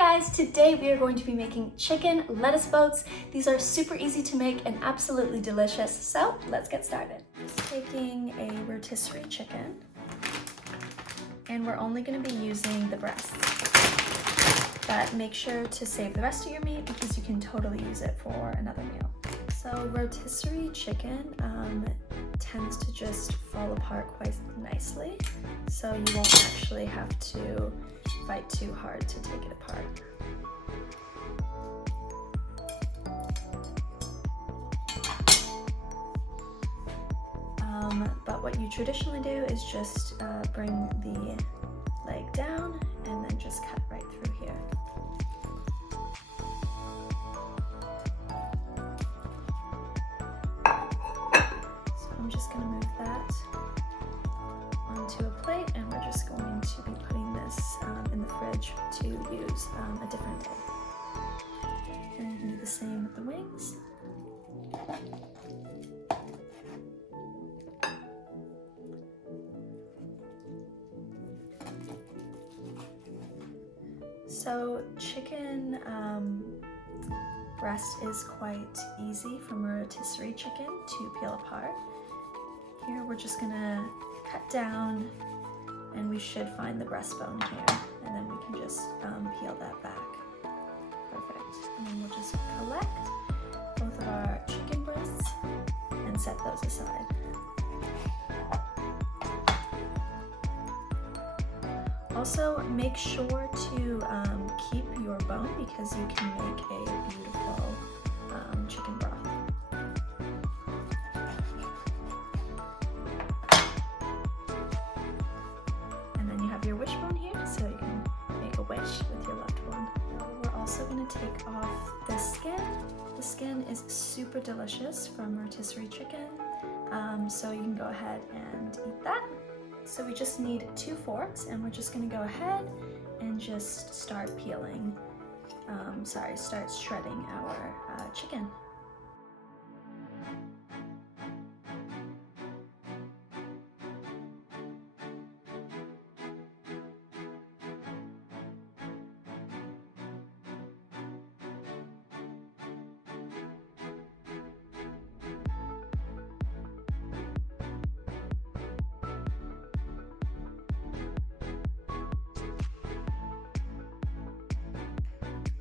guys, today we are going to be making chicken lettuce boats. These are super easy to make and absolutely delicious, so let's get started. Taking a rotisserie chicken, and we're only going to be using the breasts, but make sure to save the rest of your meat because you can totally use it for another meal. So rotisserie chicken tends to just fall apart quite nicely, so you won't actually have to fight too hard to take it apart. But what you traditionally do is just bring the leg down and then just cut right through here. So I'm just going to move that onto a plate, and we're just going to be putting this in the fridge to use a different day. And you can do the same with the wings. So chicken breast is quite easy from a rotisserie chicken to peel apart. Here we're just gonna cut down, and we should find the breastbone here, and then we can just peel that back. Perfect. And then we'll just collect both of our chicken breasts and set those aside. Also, make sure to keep your bone because you can make a beautiful chicken broth. And then you have your wishbone here, so you can make a wish with your loved one. We're also going to take off the skin. The skin is super delicious from rotisserie chicken, so you can go ahead and eat that. So we just need 2 forks, and we're just going to go ahead and just start peeling, start shredding our chicken.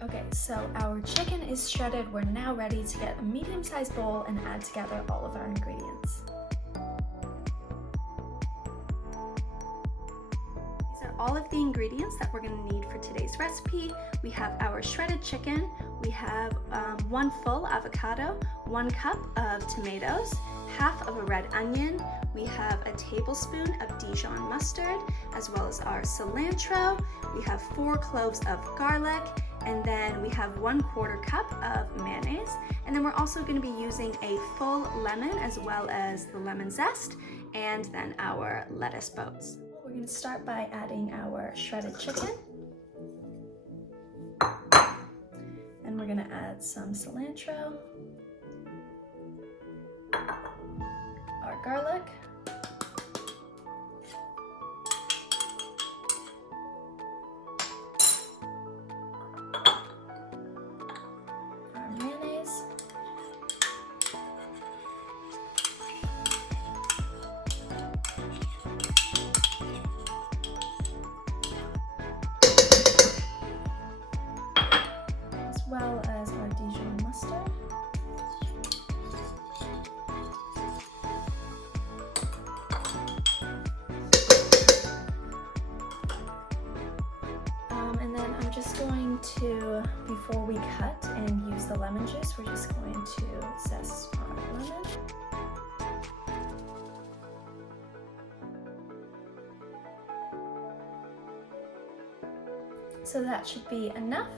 Okay, so our chicken is shredded. We're now ready to get a medium-sized bowl and add together all of our ingredients. These are all of the ingredients that we're going to need for today's recipe. We have our shredded chicken, we have 1 full avocado, 1 cup of tomatoes, half of a red onion, we have a tablespoon of Dijon mustard, as well as our cilantro, we have 4 cloves of garlic, and then we have 1/4 cup of mayonnaise, and then we're also going to be using a full lemon as well as the lemon zest, and then our lettuce boats. We're going to start by adding our shredded chicken, and we're going to add some cilantro, our garlic, as well as our Dijon mustard. And then I'm just going to, before we cut and use the lemon juice, we're just going to zest our lemon. So that should be enough.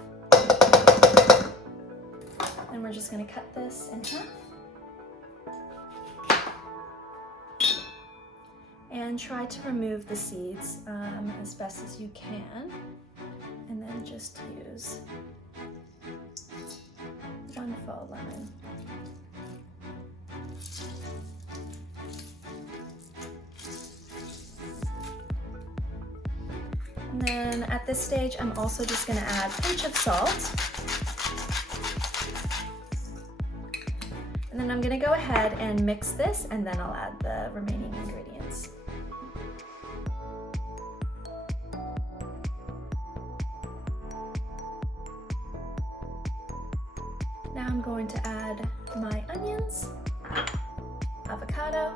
And we're just going to cut this in half. And try to remove the seeds as best as you can. And then just use 1 full lemon. And then at this stage, I'm also just gonna add a pinch of salt. And then I'm gonna go ahead and mix this, and then I'll add the remaining ingredients. Now I'm going to add my onions, avocado,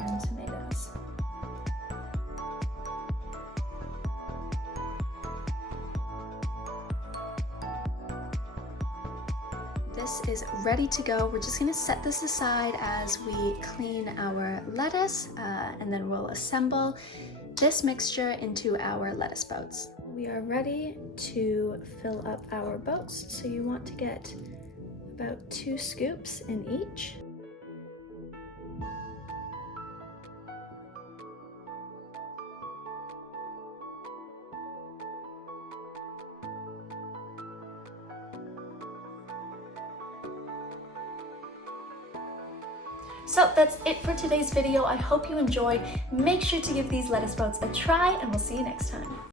and tomatoes. This is ready to go. We're just gonna set this aside as we clean our lettuce, and then we'll assemble this mixture into our lettuce boats. We are ready to fill up our boats. So you want to get about 2 scoops in each. So that's it for today's video. I hope you enjoyed. Make sure to give these lettuce boats a try, and we'll see you next time.